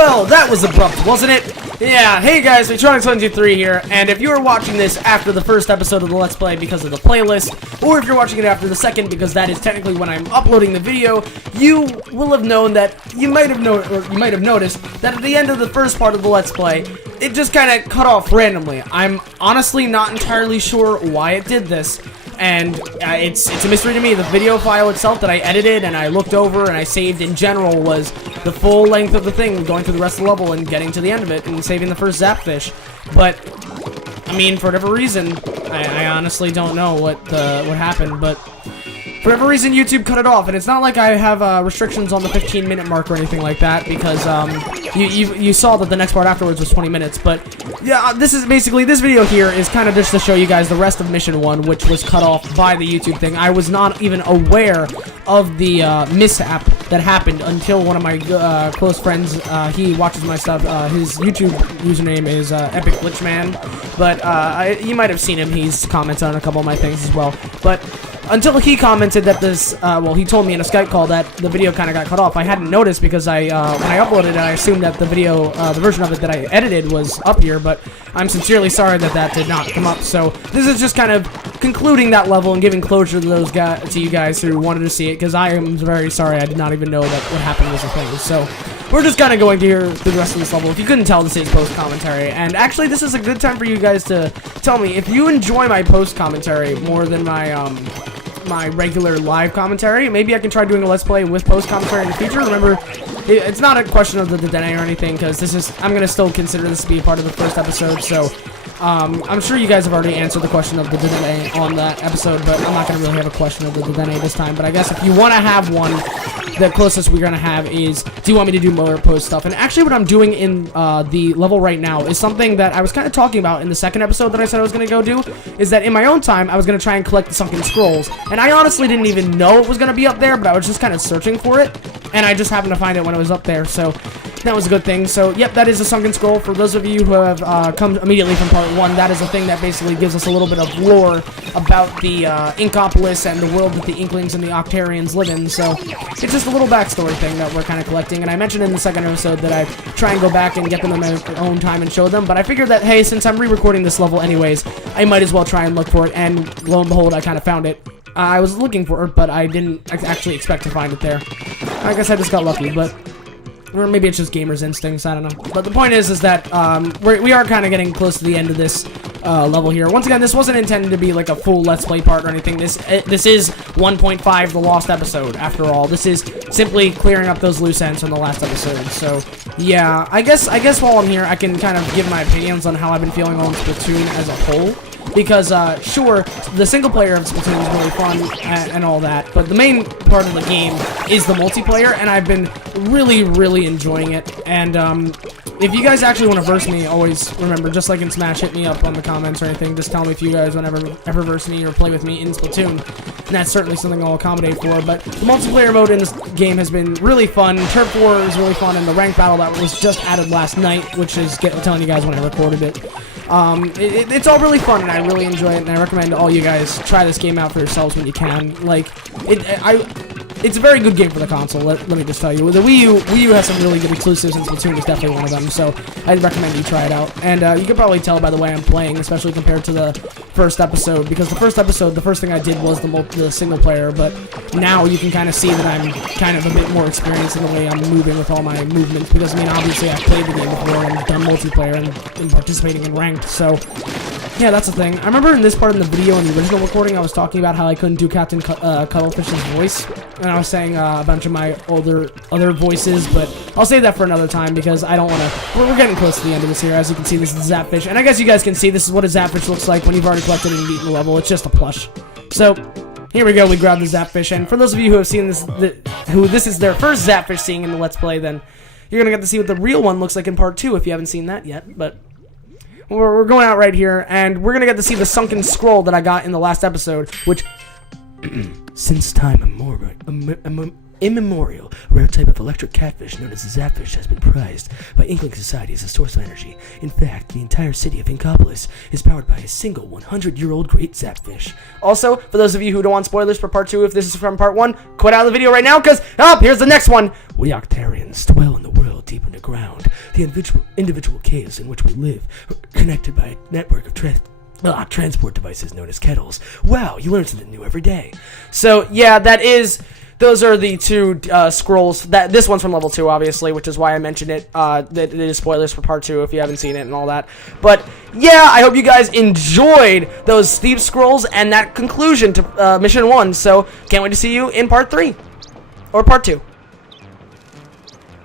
Well, that was abrupt, wasn't it? Yeah, hey guys, Electronics123 here, and if you are watching this after the first episode of the Let's Play because of the playlist, or if you're watching it after the second because that is technically when I'm uploading the video, you will have known that, you might have noticed that at the end of the first part of the Let's Play, it just kind of cut off randomly. I'm honestly not entirely sure why it did this. And it's a mystery to me. The video file itself that I edited and I looked over and I saved in general was the full length of the thing, going through the rest of the level and getting to the end of it and saving the first Zapfish. But I mean, for whatever reason, I honestly don't know what happened, but for whatever reason, YouTube cut it off, and it's not like I have restrictions on the 15-minute mark or anything like that, because you saw that the next part afterwards was 20 minutes. But yeah, this video here is kind of just to show you guys the rest of Mission 1, which was cut off by the YouTube thing. I was not even aware of the mishap that happened until one of my close friends, he watches my stuff. His YouTube username is Epic Glitchman, but you might have seen him. He's commented on a couple of my things as well, but until he commented that this, well, he told me in a Skype call that the video kind of got cut off. I hadn't noticed because when I uploaded it, I assumed that the video, the version of it that I edited was up here, but I'm sincerely sorry that that did not come up. So this is just kind of concluding that level and giving closure to those guys, to you guys who wanted to see it, because I am very sorry. I did not even know that what happened was a thing. So we're just kind of going to hear through the rest of this level. If you couldn't tell, this is post commentary, and actually, this is a good time for you guys to tell me if you enjoy my post commentary more than my regular live commentary. Maybe I can try doing a Let's Play with post commentary in the future. Remember, it's not a question of the Dene or anything, because I'm gonna still consider this to be a part of the first episode. So I'm sure you guys have already answered the question of the Dene on that episode, but I'm not gonna really have a question of the Dene this time. But I guess if you want to have one, the closest we're gonna have is, do you want me to do more post stuff? And actually, what I'm doing in the level right now is something that I was kind of talking about in the second episode that I said I was gonna go do. Is that in my own time I was gonna try and collect the sunken scrolls, and I honestly didn't even know it was gonna be up there, but I was just kind of searching for it, and I just happened to find it when it was up there. So that was a good thing. So yep, that is a sunken scroll. For those of you who have come immediately from part 1, that is a thing that basically gives us a little bit of lore about the Inkopolis and the world that the Inklings and the Octarians live in. So it's just a little backstory thing that we're kind of collecting. And I mentioned in the second episode that I try and go back and get them in my own time and show them. But I figured that, hey, since I'm re-recording this level anyways, I might as well try and look for it. And lo and behold, I kind of found it. I was looking for it, but I didn't actually expect to find it there. I guess I just got lucky, but... or maybe it's just gamer's instincts, I don't know. But the point is that we are kind of getting close to the end of this level here. Once again, this wasn't intended to be like a full Let's Play part or anything. This is 1.5, the lost episode, after all. This is simply clearing up those loose ends from the last episode. So, yeah, I guess while I'm here, I can kind of give my opinions on how I've been feeling on Splatoon as a whole. Because, sure, the single player of Splatoon is really fun and all that, but the main part of the game is the multiplayer, and I've been really, really enjoying it. And, if you guys actually want to verse me, always remember, just like in Smash, hit me up on the comments or anything. Just tell me if you guys want to ever verse me or play with me in Splatoon. And that's certainly something I'll accommodate for. But the multiplayer mode in this game has been really fun. Turf War is really fun, and the rank battle that was just added last night, which is telling you guys when I recorded it. It's all really fun, and I really enjoy it, and I recommend all you guys try this game out for yourselves when you can. Like, it's a very good game for the console, let me just tell you. The Wii U has some really good exclusives, and Splatoon is definitely one of them, so I'd recommend you try it out. And you can probably tell by the way I'm playing, especially compared to the first episode, because the first episode, the first thing I did was the single player, but now you can kind of see that I'm kind of a bit more experienced in the way I'm moving with all my movements, because, I mean, obviously I've played the game before and done multiplayer and participating in ranked, so... yeah, that's the thing. I remember in this part in the video, in the original recording, I was talking about how I couldn't do Captain Cuttlefish's voice, and I was saying a bunch of my other voices, but I'll save that for another time, because I don't want to... we're getting close to the end of this here. As you can see, this is Zapfish, and I guess you guys can see this is what a Zapfish looks like when you've already collected and beaten the level. It's just a plush. So, here we go, we grabbed the Zapfish, and for those of you who have seen this, who this is their first Zapfish seeing in the Let's Play, then you're gonna get to see what the real one looks like in part 2 if you haven't seen that yet, but... we're going out right here, and we're going to get to see the sunken scroll that I got in the last episode, which, since time immemorial, a rare type of electric catfish known as the Zapfish has been prized by Inkling Society as a source of energy. In fact, the entire city of Inkopolis is powered by a single 100-year-old great Zapfish. Also, for those of you who don't want spoilers for part 2, if this is from part 1, quit out of the video right now, because, here's the next one! We Octarians dwell in the world deep underground, The individual caves in which we live are connected by a network of transport devices known as kettles. Wow, you learn something new every day. So, yeah, those are the two scrolls. This one's from level 2, obviously, which is why I mentioned it. It is spoilers for part 2 if you haven't seen it and all that. But, yeah, I hope you guys enjoyed those steep scrolls and that conclusion to Mission 1. So, can't wait to see you in part 3. Or part 2.